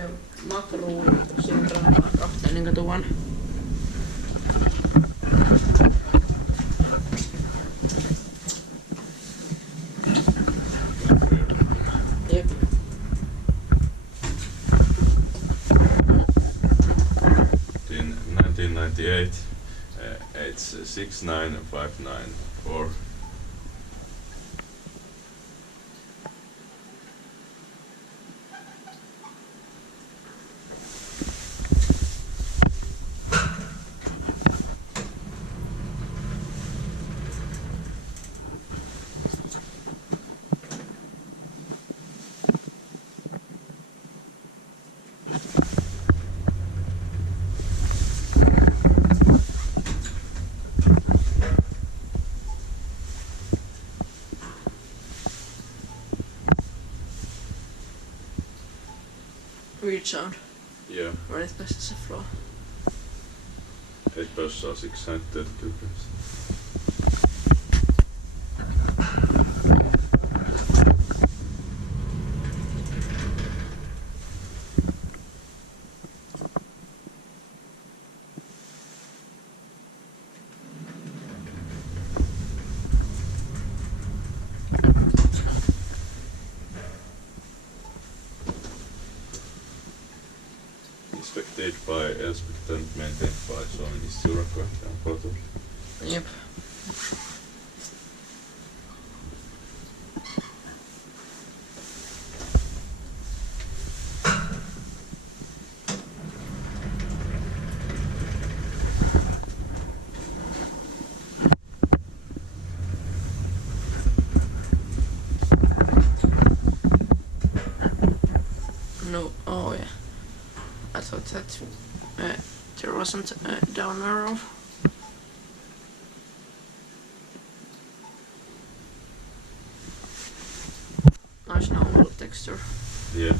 Ja makruun Sintran Kapteeninkatuvan. Jep. In 1998, it's 69594. Weird sound. Yeah, Var det bästa så från? ett bössa 630. Inspected by Elspecta and maintained by Suomen Hissiurakointi and photos. Jep. No, oh yeah. I thought that there wasn't a down arrow. Nice novel texture. Yeah.